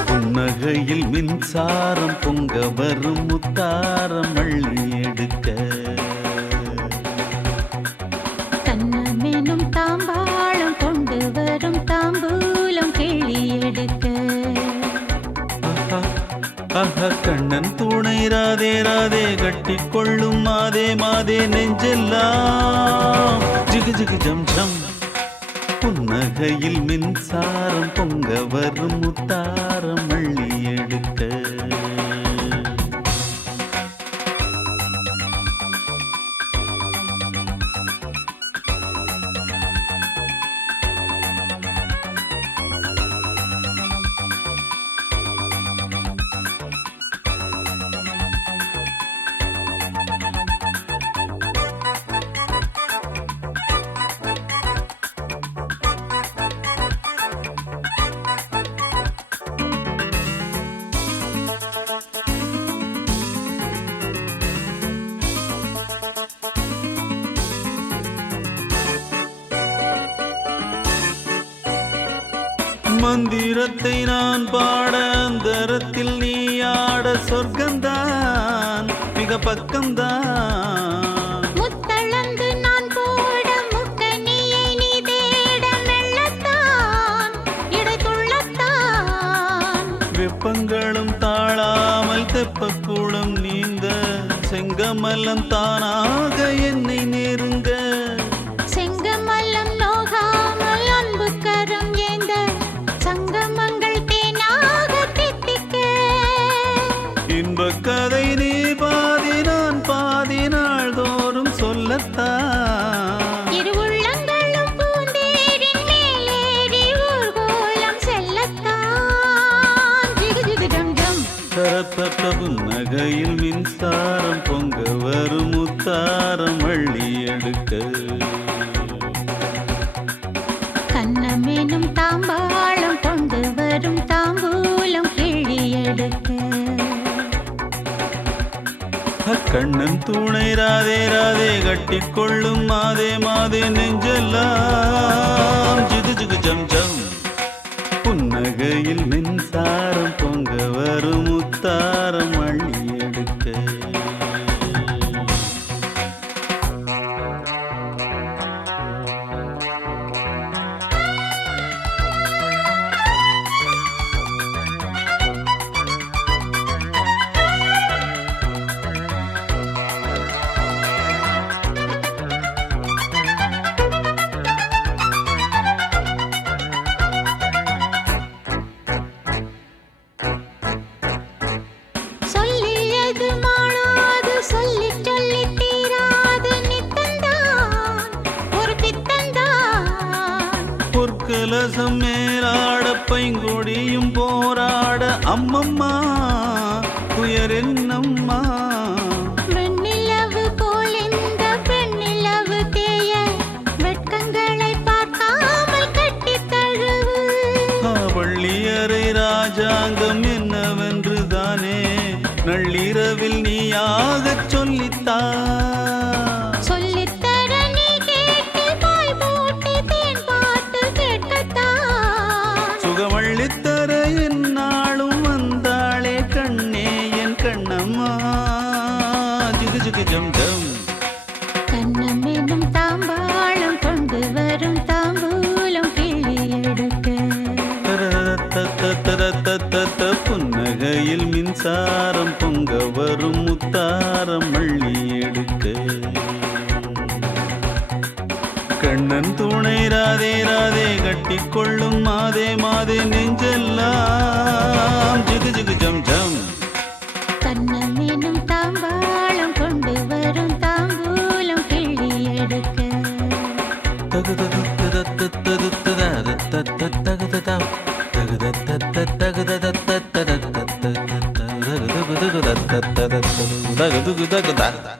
புன்னகையில் மின்சாரம் பொங்க வரும் முத்தாரம் அள்ளி எடுக்க கண்ணமெனும் தாம்பாளம் கொண்டு வரும் தாம்பூலம் கிள்ளி எடுக்க கண்ணன் துணை ராதே ராதே கட்டிக்கொள்ளும் மாதே மாதே நெஞ்செல்லாம் ஜிகு ஜிகு ஜம் ஜம். புன்னகையில் மின்சாரம் பொங்க வரும் முத்தாரம் அள்ளி எடுக்க மந்திரத்தை நான் பாட அந்தரத்தில் நீ ஆட சொர்க்கந்தான் மிக பக்கம்தான். முத்தளந்து நான் போட முக்கனியை நீ தேட மெல்லத்தான் இடைத்துள்ளத்தான். வெப்பங்களும் தாழாமல் தெப்பக்கூடும் நீந்த செங்கமலம் தானாக என்னை நெருங்க. செங்கமல்லம் நோகாமல் அன்பு கரம் ஏந்த சங்கமங்கள் தேனாக தித்திக்க. இன்பக் கதை நீ பாதி நான் பாதி நாள் தோறும் சொல்லத்தான். இரு உள்ளங்களும் பூந்தேரின் மேலேறி ஊர்கோலம் செல்லத்தான். ஜிகு ஜிகு ஜம் ஜம். தரப்பட்ட புன்னகையில் மின்சாரம் பொங்க வரும் முத்தாரம் அள்ளி எடுக்க கண்ணமெனும் தாம்பாளம் கொண்டு வரும் தாம்பூலம் கிள்ளி எடுக்க. கண்ணன் துணை ராதே ராதே கட்டிக்கொள்ளும் மாதே மாதே நெஞ்செல்லாம் ஜிகு ஜிகு ஜம் ஜம். புன்னகையில் மின்சாரம் பொங்க வரும் முத்தாரம் அள்ளி எடுக்க சொல்லியது மாளாது சொல்லிச் சொல்லித் தீராது நித்தந்தான் ஒரு பித்தந்தான். பொற்கலசம் மேலாட பைங்கொடியும் போராட அம்மம்மா துயர் என்னம்மா. வெண்ணிலவு போல் இந்த பெண்ணிலவு தேய வெட்கங்களை பார்க்காமல் கட்டித் தழுவு. வள்ளியறை ராஜாங்கம் என்னவென்று தானே நள்ளிரவில் நீயாகச் சொல்லித்தா. சொல்லித்தர நீ கேட்டு பாய் போட்டு தேன் பாட்டு கேட்கத்தான். சுகமள்ளித்தர என்னாலும் வந்தாளே கண்ணே என் கண்ணம்மா ஜிகு ஜிகு ஜம் ஜம். கண்ணமெனும் தாம்பாளம் கொண்டு வரும் தாம்பூலம் கிள்ளி எடுக்க. தரதத்தத்தத்தத்தத்தத்த புன்னகையில் மின்சாரம் பொங்க வரும் முத்தாரம் அள்ளி எடுக்க கண்ணன் துணை ராதே ராதே கட்டிக்கொள்ளும் மாதே மாதே நெஞ்செல்லாம் ஜிகு ஜிகு ஜம் ஜம். கண்ணமெனும் தாம்பாளம் கொண்டு வரும் தாம்பூலம் கிள்ளி எடுக்க. தகுத தக துகு தக தக